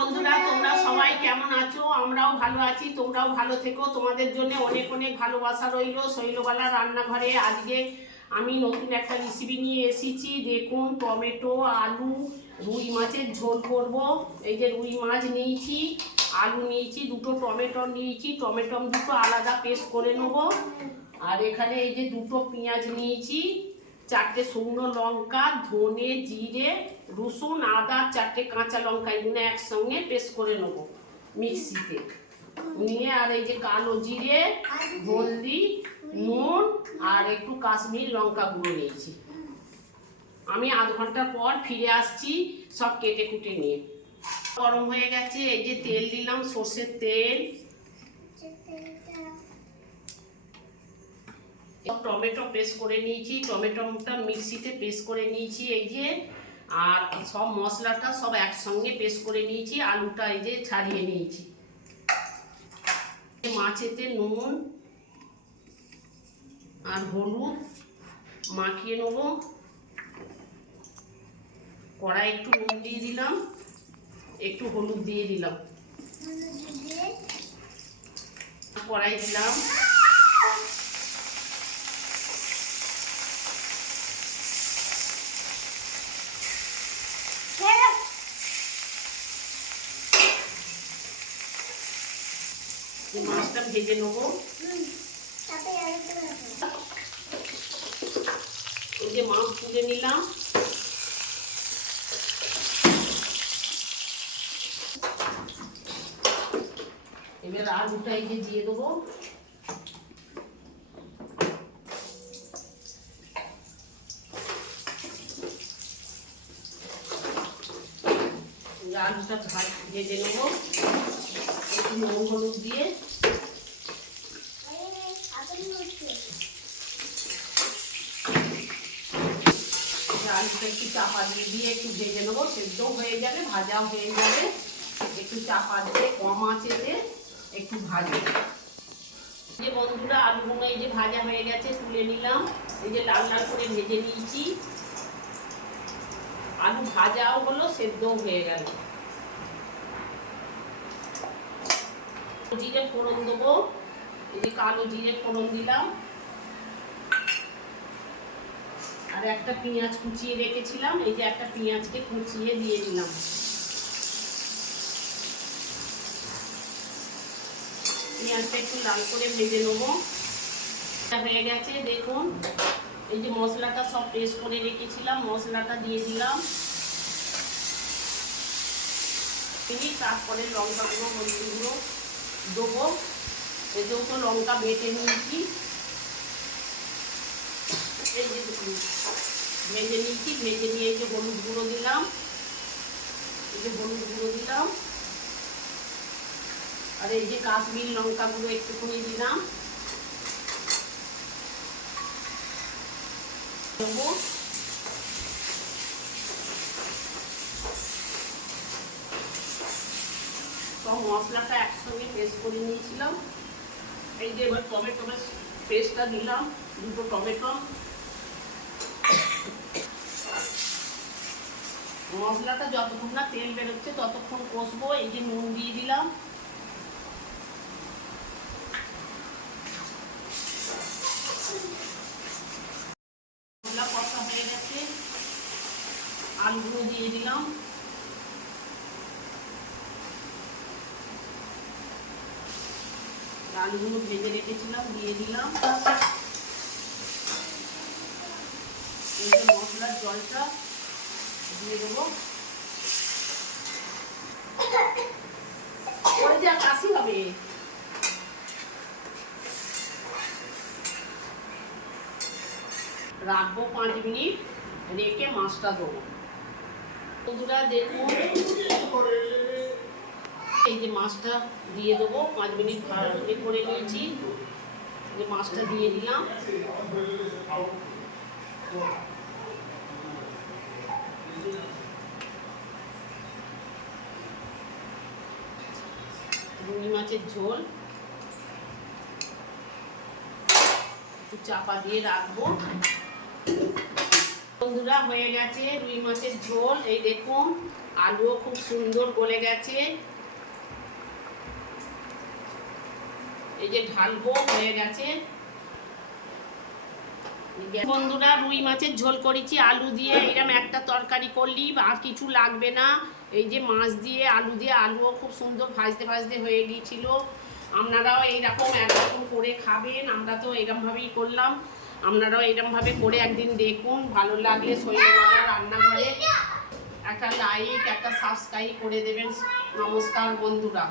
বন্ধুরা, তোমরা সবাই কেমন আছো? আমরাও ভালো আছি, তোমরাও ভালো থেকো। তোমাদের জন্য অনেক অনেক ভালোবাসা রইল। শৈলবালা রান্নাঘরে আজকে আমি নতুন একটা রেসিপি নিয়ে এসেছি। দেখুন, টমেটো, আলু, রুই মাছের ঝোল করব। এই যে রুই মাছ নিয়েছি, আলু নিয়েছি, দুটো টমেটো নিয়েছি, টমেটো দুটো আলাদা পেস্ট করে নেব। আর এখানে এই যে দুটো পেঁয়াজ নিয়েছি, চারটে শুকনো লঙ্কা, ধনে, জিরে, রসুন, আদা, চারটে কাঁচা লঙ্কা, এগুলো একসঙ্গে পেস্ট করে নেব মিক্সিতে নিয়ে। আর এই যে কালো জিরে, হলদি, নুন আর একটু কাশ্মীর লঙ্কা গুঁড়ো নিয়েছি। আমি আধ ঘন্টা পর ফিরে আসছি সব কেটে কুটে নিয়ে। গরম হয়ে গেছে, এই যে তেল দিলাম, সর্ষের তেল। টমেটো পেস্ট করে নিয়েছি, টমেটোটা মিক্সিতে পেস্ট করে নিয়েছি এই যে। আর সব মশলাটা সব একসঙ্গে পেস্ট করে নিয়েছি। আলুটা এই যে ছাড়িয়ে নিয়েছি। মাছেতে নুন আর হলুদ মাখিয়ে নেব। কড়াই একটু নুন দিয়ে দিলাম, একটু হলুদ দিয়ে দিলাম, কড়াই দিলাম। মাছটা ভেজে নেব। এই যে মাছ তুলে নিলাম। এবার আলুটা এই যে দিয়ে দেবো। আলুটা ভেজে নেবো একটু নুন হলুদ দিয়ে। আলুটা একটু চাপা দিয়ে একটু ভেজে নেবো, সেদ্ধ হয়ে যাবে, ভাজা হয়ে যাবে। একটু চাপা দিয়ে কম আঁচেতে একটু ভাজে। যে বন্ধুরা, আলুগুলো এই যে ভাজা হয়ে গেছে, তুলে নিলাম। এই যে লাল লাল করে ভেজে নিয়েছি। আলু ভাজাও হলো, সেদ্ধও হয়ে গেল। জিরে ফোড়ন দেবো। এই যে কালো জিরে ফোড়ন দিলাম। আর একটা পেঁয়াজ কুচিয়ে রেখেছিলাম, এই যে একটা পেঁয়াজকে কুচিয়ে দিয়ে দিলাম। পেঁয়াজটা একটু লাল করে ভেজে নেবো। হয়ে গেছে দেখুন। এই যে মশলাটা সব পেস্ট করে রেখেছিলাম, মশলাটা দিয়ে দিলাম। তারপরে লঙ্কা গুঁড়ো, হলুদ গুঁড়ো দেবো। এই যে তো লঙ্কা বেটে নিয়েছি, এই যে ভেজে নিয়েছি। ভেজে নিয়ে এই যে হলুদ গুঁড়ো দিলাম, এই যে হলুদ গুঁড়ো দিলাম। আর এই যে কাশ্মীর লঙ্কা গুঁড়ো একটুখানি দিলাম। সব মশলাটা একসঙ্গে পেস্ট করে নিয়েছিলাম। এই যে এবার টমেটো পেস্টটা দিলাম, দুটো টমেটো। মশলাটা যতক্ষণ না তেল বেরোচ্ছে ততক্ষণ কষবো। এই যে নুন দিয়ে দিলাম। মশলা কষা হয়ে গেছে, আলুগুলো দিয়ে দিলাম। আলুগুলো ভেজে রেখেছিলাম দিয়ে দিলাম। এই যে মশলার জলটা দিয়ে দেবো। পরে যা কাশি হবে। রাখবো 5 মিনিট, রেখে মাছটা দেবো। বন্ধুরা দেখুন, এই যে মাছটা দিয়ে দেবো। 5 মিনিট করে নিয়েছি। যে মাছটা দিয়ে দিলাম। রুই মাছের ঝোল একটু চাপা দিয়ে রাখবো। বন্ধুরা হয়ে গেছে রুই মাছের ঝোল। এই দেখুন আলুও খুব সুন্দর গলে গেছে। এই যে ঢালবো, হয়ে গেছে। বন্ধুরা রুই মাছের ঝোল করেছি আলু দিয়ে, এরকম একটা তরকারি করলি আর কিছু লাগবে না। এই যে মাছ দিয়ে আলু দিয়ে, আলুও খুব সুন্দর ভাজতে ভাজতে হয়ে গিয়েছিল। আপনারাও এইরকম একরকম করে খাবেন, আমরা তো এরকমভাবেই করলাম। আপনারাও এরকমভাবে করে একদিন দেখুন। ভালো লাগলে শৈলবালা রান্নাঘরে একটা লাইক, একটা সাবস্ক্রাইব করে দেবেন। নমস্কার বন্ধুরা।